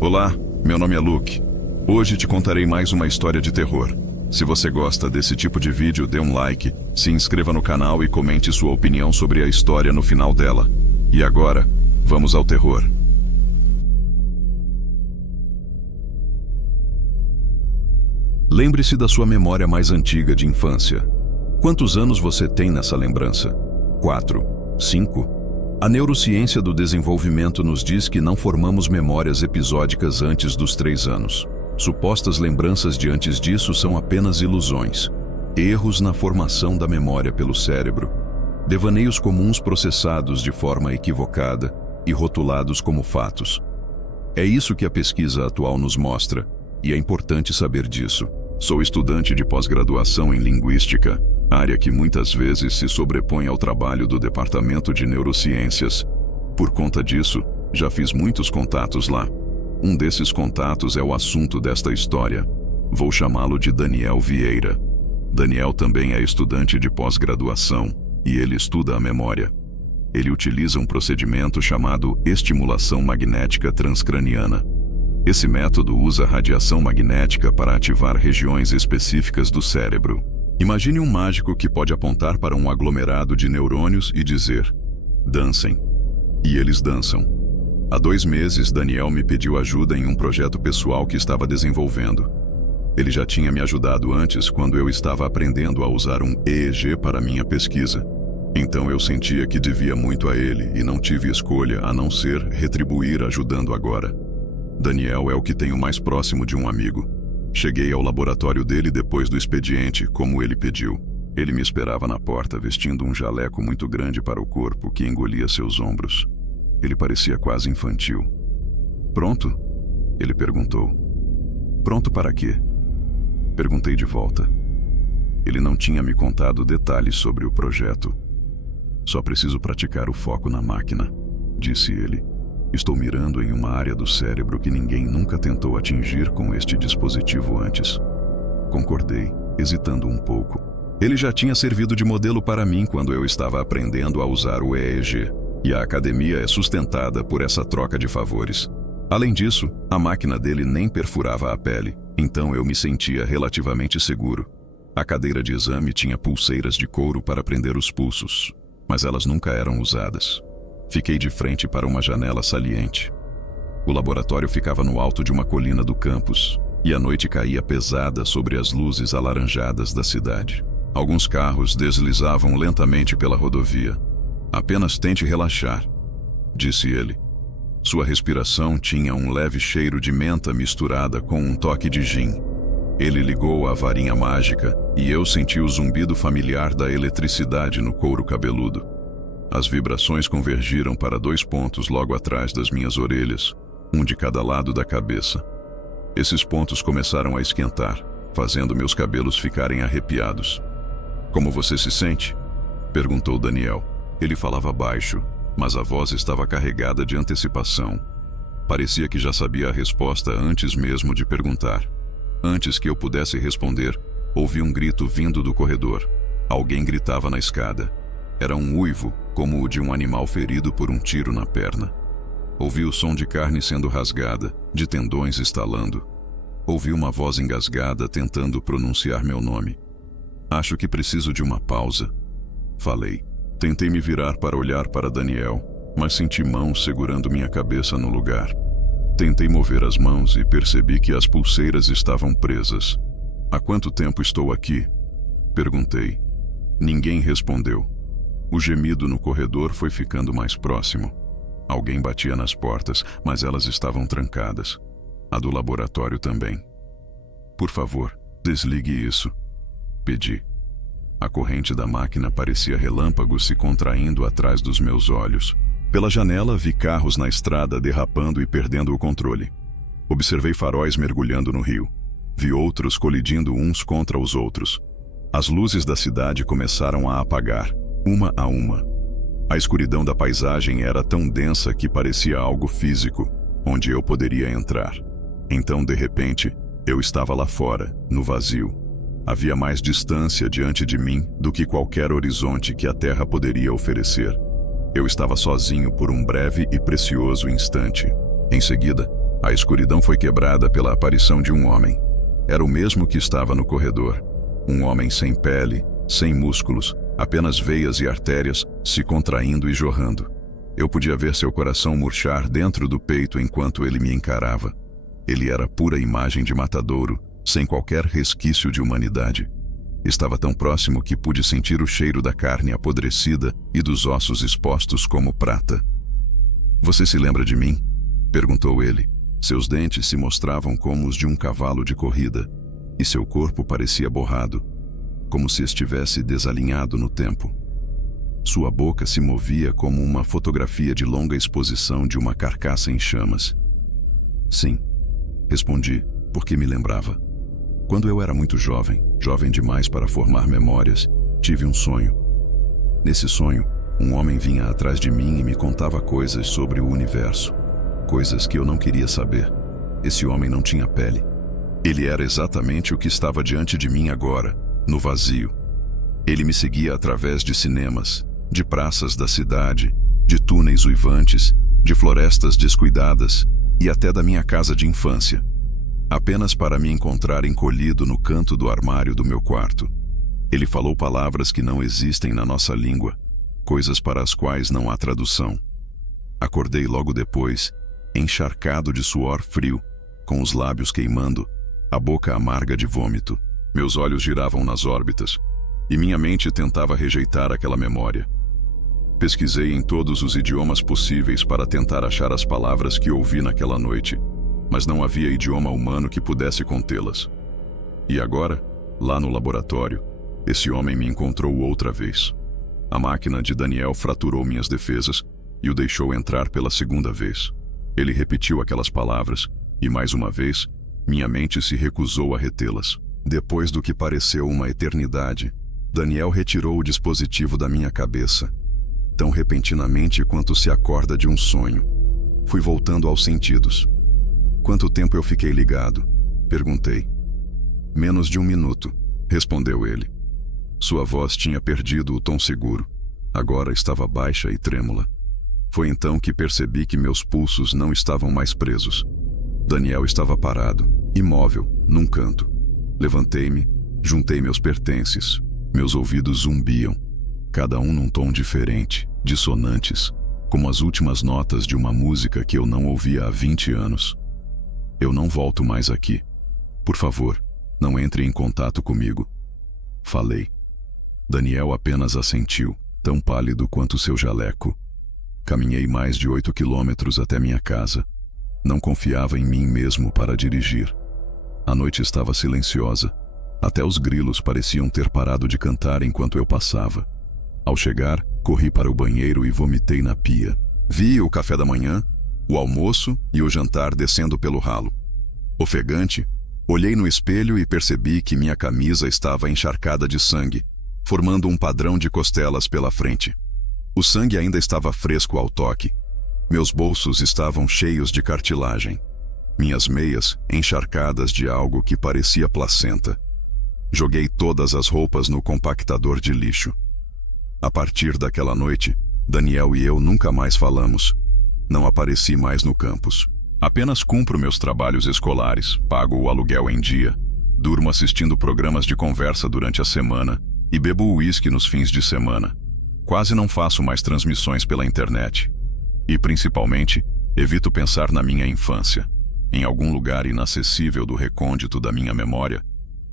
Olá, meu nome é Luke. Hoje te contarei mais uma história de terror. Se você gosta desse tipo de vídeo, dê um like, se inscreva no canal e comente sua opinião sobre a história no final dela. E agora, vamos ao terror. Lembre-se da sua memória mais antiga de infância. Quantos anos você tem nessa lembrança? 4? 5? A neurociência do desenvolvimento nos diz que não formamos memórias episódicas antes dos 3 anos. Supostas lembranças de antes disso são apenas ilusões, erros na formação da memória pelo cérebro, devaneios comuns processados de forma equivocada e rotulados como fatos. É isso que a pesquisa atual nos mostra, e é importante saber disso. Sou estudante de pós-graduação em linguística, área que muitas vezes se sobrepõe ao trabalho do Departamento de Neurociências. Por conta disso, já fiz muitos contatos lá. Um desses contatos é o assunto desta história. Vou chamá-lo de Daniel Vieira. Daniel também é estudante de pós-graduação, e ele estuda a memória. Ele utiliza um procedimento chamado estimulação magnética transcraniana. Esse método usa radiação magnética para ativar regiões específicas do cérebro. Imagine um mágico que pode apontar para um aglomerado de neurônios e dizer: dancem. E eles dançam. Há 2 meses, Daniel me pediu ajuda em um projeto pessoal que estava desenvolvendo. Ele já tinha me ajudado antes quando eu estava aprendendo a usar um EEG para minha pesquisa. Então eu sentia que devia muito a ele e não tive escolha a não ser retribuir ajudando agora. Daniel é o que tenho mais próximo de um amigo. Cheguei ao laboratório dele depois do expediente, como ele pediu. Ele me esperava na porta vestindo um jaleco muito grande para o corpo que engolia seus ombros. Ele parecia quase infantil. Pronto? Ele perguntou. Pronto para quê? Perguntei de volta. Ele não tinha me contado detalhes sobre o projeto. Só preciso praticar o foco na máquina, disse ele. Estou mirando em uma área do cérebro que ninguém nunca tentou atingir com este dispositivo antes. Concordei, hesitando um pouco. Ele já tinha servido de modelo para mim quando eu estava aprendendo a usar o EEG, e a academia é sustentada por essa troca de favores. Além disso, a máquina dele nem perfurava a pele, então eu me sentia relativamente seguro. A cadeira de exame tinha pulseiras de couro para prender os pulsos, mas elas nunca eram usadas. Fiquei de frente para uma janela saliente. O laboratório ficava no alto de uma colina do campus, e a noite caía pesada sobre as luzes alaranjadas da cidade. Alguns carros deslizavam lentamente pela rodovia. Apenas tente relaxar, disse ele. Sua respiração tinha um leve cheiro de menta misturada com um toque de gin. Ele ligou a varinha mágica e eu senti o zumbido familiar da eletricidade no couro cabeludo. As vibrações convergiram para 2 pontos logo atrás das minhas orelhas, um de cada lado da cabeça. Esses pontos começaram a esquentar, fazendo meus cabelos ficarem arrepiados. Como você se sente? Perguntou Daniel. Ele falava baixo, mas a voz estava carregada de antecipação. Parecia que já sabia a resposta antes mesmo de perguntar. Antes que eu pudesse responder, ouvi um grito vindo do corredor. Alguém gritava na escada. Era um uivo, como o de um animal ferido por um tiro na perna. Ouvi o som de carne sendo rasgada, de tendões estalando. Ouvi uma voz engasgada tentando pronunciar meu nome. Acho que preciso de uma pausa, falei. Tentei me virar para olhar para Daniel, mas senti mãos segurando minha cabeça no lugar. Tentei mover as mãos e percebi que as pulseiras estavam presas. Há quanto tempo estou aqui? Perguntei. Ninguém respondeu. O gemido no corredor foi ficando mais próximo. Alguém batia nas portas, mas elas estavam trancadas. A do laboratório também. Por favor, desligue isso, pedi. A corrente da máquina parecia relâmpagos se contraindo atrás dos meus olhos. Pela janela, vi carros na estrada derrapando e perdendo o controle. Observei faróis mergulhando no rio. Vi outros colidindo uns contra os outros. As luzes da cidade começaram a apagar, uma a uma. A escuridão da paisagem era tão densa que parecia algo físico, onde eu poderia entrar. Então, de repente, eu estava lá fora, no vazio. Havia mais distância diante de mim do que qualquer horizonte que a terra poderia oferecer. Eu estava sozinho por um breve e precioso instante. Em seguida, A escuridão foi quebrada pela aparição de um homem. Era o mesmo que estava no corredor. Um homem sem pele, sem músculos, apenas veias e artérias se contraindo e jorrando. Eu podia ver seu coração murchar dentro do peito enquanto ele me encarava. Ele era pura imagem de matadouro, sem qualquer resquício de humanidade. Estava tão próximo que pude sentir o cheiro da carne apodrecida e dos ossos expostos como prata. "Você se lembra de mim?" perguntou ele. Seus dentes se mostravam como os de um cavalo de corrida, e seu corpo parecia borrado, como se estivesse desalinhado no tempo. Sua boca se movia como uma fotografia de longa exposição de uma carcaça em chamas. "Sim", respondi, porque me lembrava. Quando eu era muito jovem demais para formar memórias, tive um sonho. Nesse sonho, um homem vinha atrás de mim e me contava coisas sobre o universo, coisas que eu não queria saber. Esse homem não tinha pele. Ele era exatamente o que estava diante de mim agora, no vazio. Ele me seguia através de cinemas, de praças da cidade, de túneis uivantes, de florestas descuidadas e até da minha casa de infância, apenas para me encontrar encolhido no canto do armário do meu quarto. Ele falou palavras que não existem na nossa língua, coisas para as quais não há tradução. Acordei logo depois, encharcado de suor frio, com os lábios queimando, a boca amarga de vômito. Meus olhos giravam nas órbitas, e minha mente tentava rejeitar aquela memória. Pesquisei em todos os idiomas possíveis para tentar achar as palavras que ouvi naquela noite, mas não havia idioma humano que pudesse contê-las. E agora, lá no laboratório, esse homem me encontrou outra vez. A máquina de Daniel fraturou minhas defesas e o deixou entrar pela segunda vez. Ele repetiu aquelas palavras e, mais uma vez, minha mente se recusou a retê-las. Depois do que pareceu uma eternidade, Daniel retirou o dispositivo da minha cabeça, tão repentinamente quanto se acorda de um sonho. Fui voltando aos sentidos. "Quanto tempo eu fiquei ligado?" perguntei. "Menos de 1 minuto", respondeu ele. Sua voz tinha perdido o tom seguro. Agora estava baixa e trêmula. Foi então que percebi que meus pulsos não estavam mais presos. Daniel estava parado, imóvel, num canto. Levantei-me, juntei meus pertences. Meus ouvidos zumbiam, cada um num tom diferente, dissonantes, como as últimas notas de uma música que eu não ouvia há 20 anos. "Eu não volto mais aqui. Por favor, não entre em contato comigo", falei. Daniel apenas assentiu, tão pálido quanto seu jaleco. Caminhei mais de 8 quilômetros até minha casa. Não confiava em mim mesmo para dirigir. A noite estava silenciosa. Até os grilos pareciam ter parado de cantar enquanto eu passava. Ao chegar, corri para o banheiro e vomitei na pia. Vi o café da manhã, o almoço e o jantar descendo pelo ralo. Ofegante, olhei no espelho e percebi que minha camisa estava encharcada de sangue, formando um padrão de costelas pela frente. O sangue ainda estava fresco ao toque. Meus bolsos estavam cheios de cartilagem. Minhas meias encharcadas de algo que parecia placenta. Joguei todas as roupas no compactador de lixo. A partir daquela noite, Daniel e eu nunca mais falamos. Não apareci mais no campus. Apenas cumpro meus trabalhos escolares, pago o aluguel em dia, durmo assistindo programas de conversa durante a semana e bebo uísque nos fins de semana. Quase não faço mais transmissões pela internet. E, principalmente, evito pensar na minha infância. Em algum lugar inacessível do recôndito da minha memória,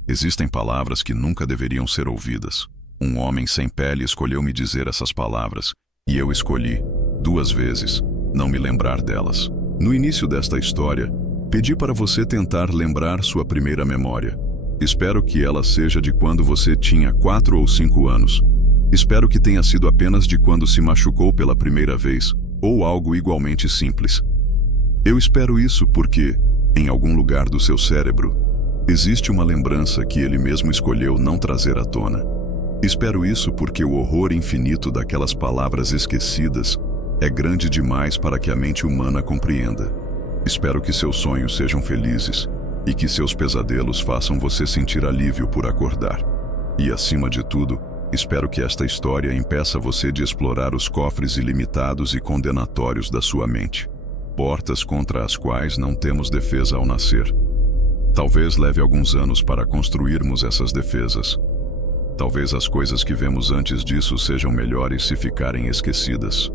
existem palavras que nunca deveriam ser ouvidas. Um homem sem pele escolheu me dizer essas palavras, e eu escolhi, 2 vezes, não me lembrar delas. No início desta história, pedi para você tentar lembrar sua primeira memória. Espero que ela seja de quando você tinha 4 ou 5 anos. Espero que tenha sido apenas de quando se machucou pela primeira vez, ou algo igualmente simples. Eu espero isso porque, em algum lugar do seu cérebro, existe uma lembrança que ele mesmo escolheu não trazer à tona. Espero isso porque o horror infinito daquelas palavras esquecidas é grande demais para que a mente humana compreenda. Espero que seus sonhos sejam felizes e que seus pesadelos façam você sentir alívio por acordar. E, acima de tudo, espero que esta história impeça você de explorar os cofres ilimitados e condenatórios da sua mente. portas contra as quais não temos defesa ao nascer. Talvez leve alguns anos para construirmos essas defesas. Talvez as coisas que vemos antes disso sejam melhores se ficarem esquecidas.